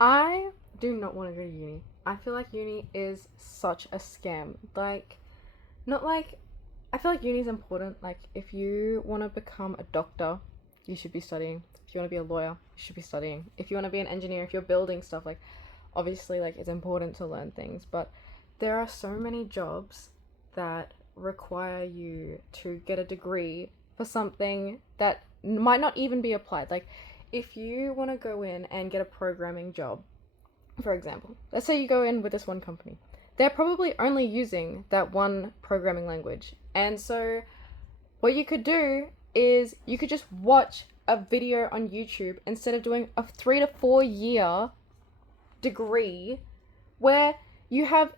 I do not want to go to uni. I feel like uni is such a scam. Like, not like, I feel like uni is important. Like, if you want to become a doctor, you should be studying. If you want to be a lawyer, you should be studying. If you want to be an engineer, if you're building stuff, like, obviously, like, it's important to learn things. But there are so many jobs that require you to get a degree for something that might not even be applied. Like, if you want to go in and get a programming job, for example, let's say you go in with this one company, they're probably only using that one programming language. And so, what you could do is you could just watch a video on YouTube instead of doing a 3 to 4 year degree where you have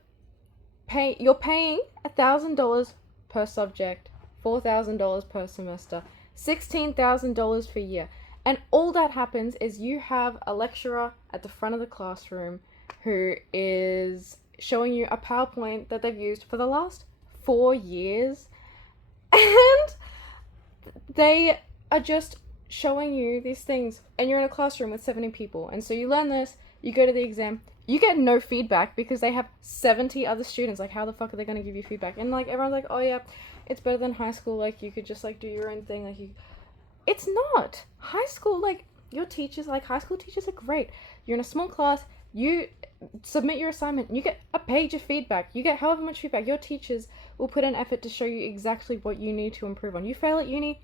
you're paying $1,000 per subject, $4,000 per semester, $16,000 per year. And all that happens is you have a lecturer at the front of the classroom who is showing you a PowerPoint that they've used for the last 4 years. And they are just showing you these things. And you're in a classroom with 70 people. And so you learn this, you go to the exam, you get no feedback because they have 70 other students. Like, how the fuck are they going to give you feedback? And, like, everyone's like, oh, yeah, it's better than high school. Like, you could just, like, do your own thing. Like, it's not. High school, like, your teachers, like, high school teachers are great. You're in a small class, you submit your assignment, you get a page of feedback, you get however much feedback. Your teachers will put an effort to show you exactly what you need to improve on. You fail at uni,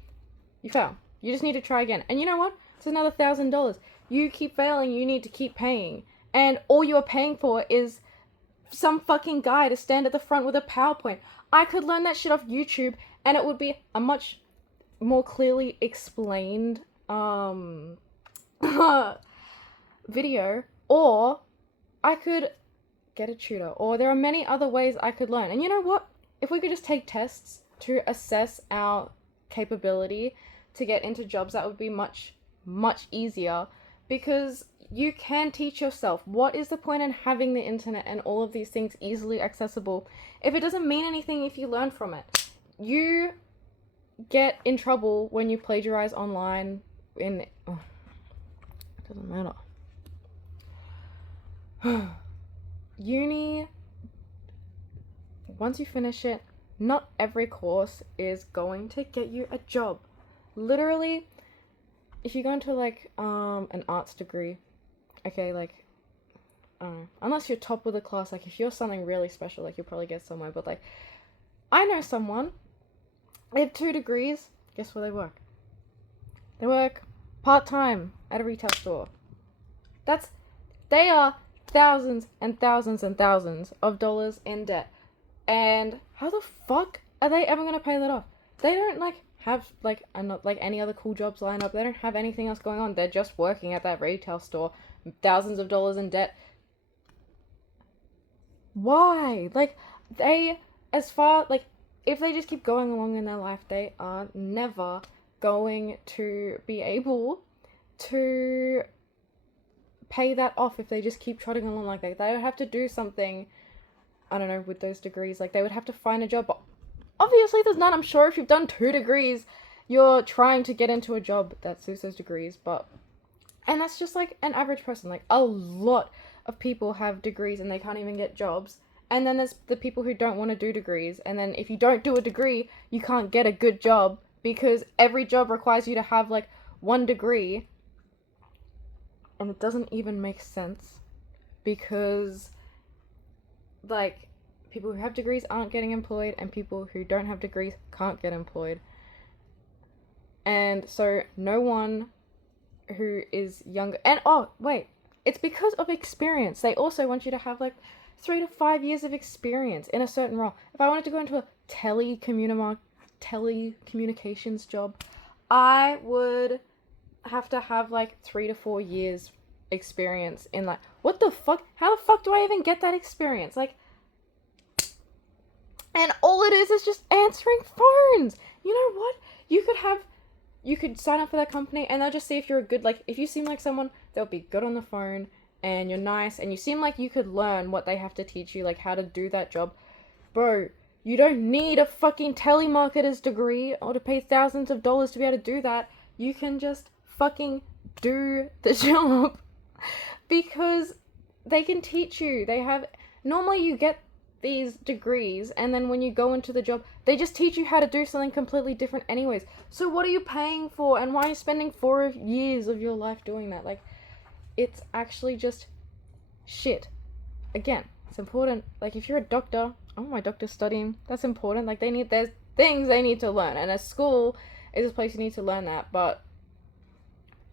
you fail. You just need to try again. And you know what? It's another $1,000. You keep failing, you need to keep paying. And all you're paying for is some fucking guy to stand at the front with a PowerPoint. I could learn that shit off YouTube, and it would be a much more clearly explained video, or I could get a tutor, or there are many other ways I could learn. And you know what? If we could just take tests to assess our capability to get into jobs, that would be much, much easier, because you can teach yourself. What is the point in having the internet and all of these things easily accessible if it doesn't mean anything if you learn from it? You get in trouble when you plagiarize online it doesn't matter. Uni, once you finish it, not every course is going to get you a job. Literally, if you go into, like, an arts degree, okay, like, unless you're top of the class, like, if you're something really special, like, you'll probably get somewhere. But, like, I know someone, they have 2 degrees. Guess where they work? They work part-time at a retail store. They are thousands and thousands and thousands of dollars in debt. And how the fuck are they ever going to pay that off? They don't, like, have, like, not like any other cool jobs lined up. They don't have anything else going on. They're just working at that retail store, thousands of dollars in debt. Why? Like, if they just keep going along in their life, they are never going to be able to pay that off if they just keep trotting along like that. They would have to do something, I don't know, with those degrees. Like, they would have to find a job. But obviously, there's none. I'm sure if you've done 2 degrees, you're trying to get into a job that suits those degrees. And that's just, like, an average person. Like, a lot of people have degrees and they can't even get jobs. And then there's the people who don't want to do degrees. And then if you don't do a degree, you can't get a good job because every job requires you to have, like, 1 degree. And it doesn't even make sense because, like, people who have degrees aren't getting employed and people who don't have degrees can't get employed. And so no one who is younger... And, oh, wait. It's because of experience. They also want you to have, like, 3 to 5 years of experience in a certain role. If I wanted to go into a telecommunications job, I would have to have, like, 3 to 4 years experience in, like, what the fuck? How the fuck do I even get that experience? Like, and all it is just answering phones. You know what? You could sign up for that company and they'll just see if you're a good, like, if you seem like someone, they'll be good on the phone and you're nice and you seem like you could learn what they have to teach you, like, how to do that job. Bro, you don't need a fucking telemarketer's degree or to pay thousands of dollars to be able to do that. You can just fucking do the job. because they can teach you. They have, normally you get these degrees and then when you go into the job, they just teach you how to do something completely different anyways. So what are you paying for, and why are you spending 4 years of your life doing that? Like, it's actually just shit. Again, it's important. Like, if you're a doctor, oh, my doctor's studying, that's important. Like, there's things they need to learn, and a school is a place you need to learn that, but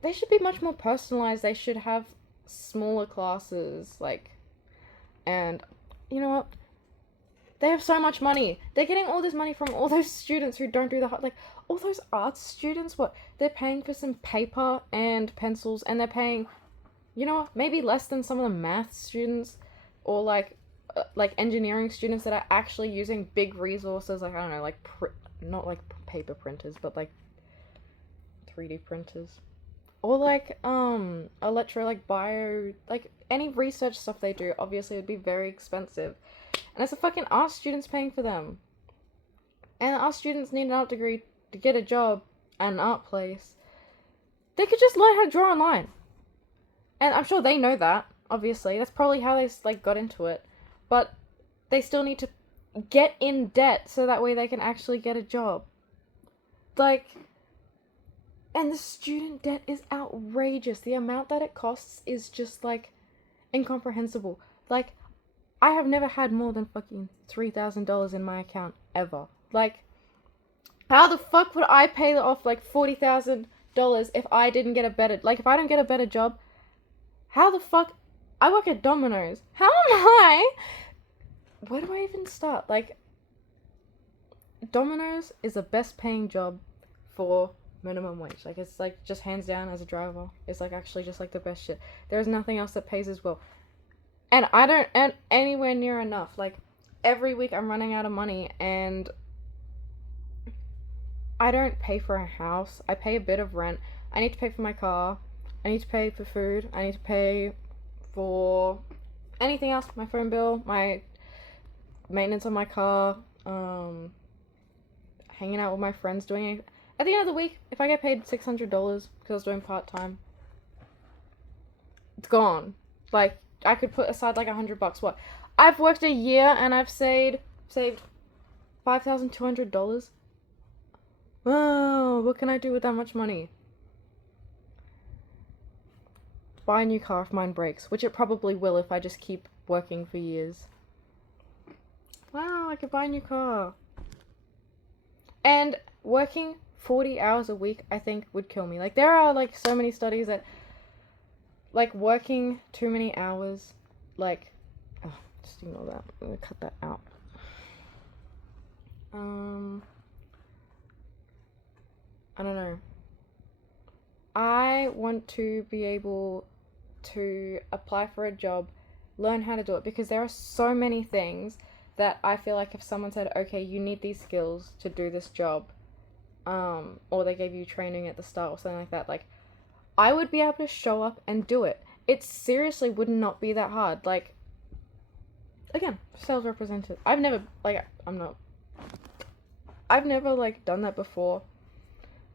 they should be much more personalized. They should have smaller classes, like, and you know what? They have so much money. They're getting all this money from all those students who don't do the hard, like, all those arts students, what? They're paying for some paper and pencils, and they're paying, you know what, maybe less than some of the math students, or like engineering students that are actually using big resources, like, I don't know, like, not like paper printers, but like 3D printers. Or like, electro, like bio, like any research stuff they do, obviously would be very expensive. And it's a fucking art students paying for them. And art students need an art degree to get a job at an art place. They could just learn how to draw online. And I'm sure they know that, obviously. That's probably how they, like, got into it. But they still need to get in debt so that way they can actually get a job. Like, and the student debt is outrageous. The amount that it costs is just, like, incomprehensible. Like, I have never had more than fucking $3,000 in my account, ever. Like, how the fuck would I pay off, like, $40,000 if I didn't get a better, like, if I don't get a better job? How the fuck? I work at Domino's. How am I? Where do I even start? Like, Domino's is the best paying job for minimum wage. Like, it's, like, just hands down as a driver. It's, like, actually just, like, the best shit. There's nothing else that pays as well. And I don't earn anywhere near enough. Like, every week I'm running out of money, and I don't pay for a house. I pay a bit of rent. I need to pay for my car. I need to pay for food. I need to pay for anything else. My phone bill, my maintenance on my car, hanging out with my friends, doing it. At the end of the week, if I get paid $600 because I was doing part-time, it's gone. Like, I could put aside like $100. What? I've worked a year and I've saved $5,200. Oh, what can I do with that much money? Buy a new car if mine breaks, which it probably will if I just keep working for years. Wow, I could buy a new car. And working 40 hours a week, I think, would kill me. Like, there are, like, so many studies that, like, working too many hours, like, oh, just ignore that. I'm gonna cut that out. I don't know. I want to be able to apply for a job, learn how to do it, because there are so many things that I feel like if someone said, okay, you need these skills to do this job, or they gave you training at the start or something like that, like, I would be able to show up and do it. It seriously would not be that hard. Like, again, sales representative. I've never, like, done that before.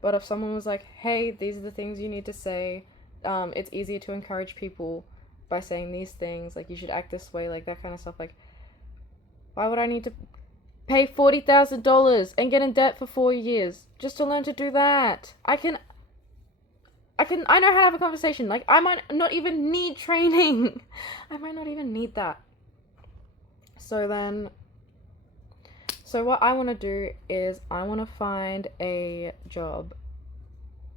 But if someone was like, hey, these are the things you need to say, it's easier to encourage people by saying these things, like, you should act this way, like, that kind of stuff, like, why would I need to pay $40,000 and get in debt for 4 years just to learn to do that? I know how to have a conversation. Like, I might not even need training. I might not even need that. So what I want to do is I want to find a job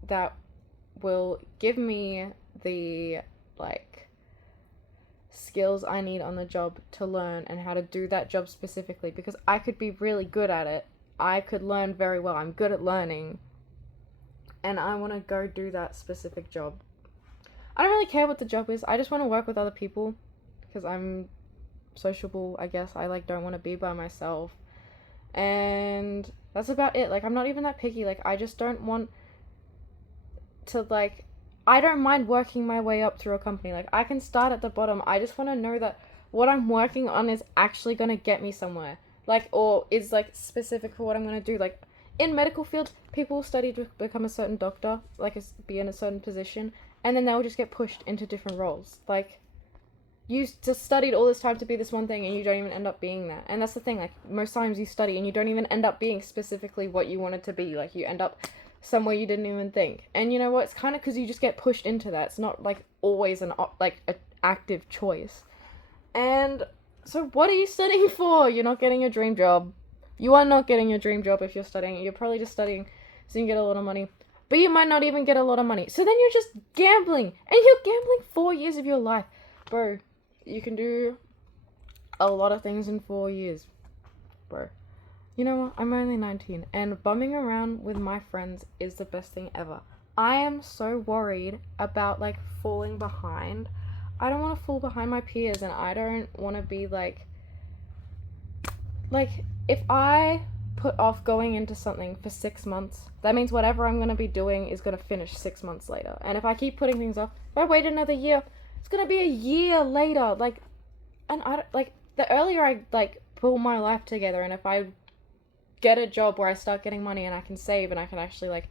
that will give me the, like, skills I need on the job to learn and how to do that job specifically, because I could be really good at it. I could learn very well. I'm good at learning. And I want to go do that specific job. I don't really care what the job is. I just want to work with other people because I'm sociable, I guess. I, like, don't want to be by myself. And that's about it. Like, I'm not even that picky. Like, I just don't want to, like, I don't mind working my way up through a company. Like, I can start at the bottom. I just want to know that what I'm working on is actually going to get me somewhere. Like, or is, like, specific for what I'm going to do. Like, in medical field, people study to become a certain doctor, like, be in a certain position, and then they'll just get pushed into different roles. Like, you just studied all this time to be this one thing and you don't even end up being that. And that's the thing, like, most times you study and you don't even end up being specifically what you wanted to be. Like, you end up somewhere you didn't even think. And you know what? It's kind of because you just get pushed into that. It's not, like, always an active choice. And so what are you studying for? You're not getting your dream job. You are not getting your dream job if you're studying. You're probably just studying so you can get a lot of money. But you might not even get a lot of money. So then you're just gambling. And you're gambling 4 years of your life. Bro, you can do a lot of things in 4 years. Bro. You know what? I'm only 19. And bumming around with my friends is the best thing ever. I am so worried about, like, falling behind. I don't want to fall behind my peers. And I don't want to be, like, if I put off going into something for 6 months, that means whatever I'm going to be doing is going to finish 6 months later. And if I keep putting things off, if I wait another year, it's going to be a year later. Like, and I don't, like, the earlier I, like, pull my life together, and if I get a job where I start getting money and I can save and I can actually, like,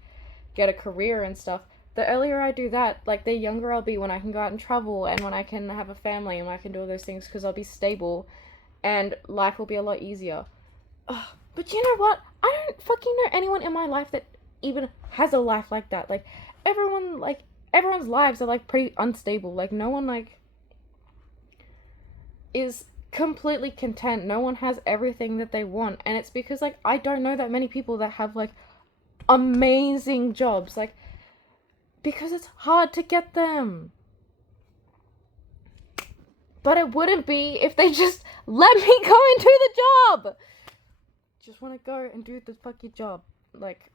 get a career and stuff, the earlier I do that, like, the younger I'll be when I can go out and travel and when I can have a family and when I can do all those things, because I'll be stable and life will be a lot easier. Ugh. But you know what? I don't fucking know anyone in my life that even has a life like that. Like, everyone's lives are, like, pretty unstable. Like, no one, like, is completely content. No one has everything that they want. And it's because, like, I don't know that many people that have, like, amazing jobs. Like, because it's hard to get them. But it wouldn't be if they just let me go and do the job. Just want to go and do the fucking job. Like,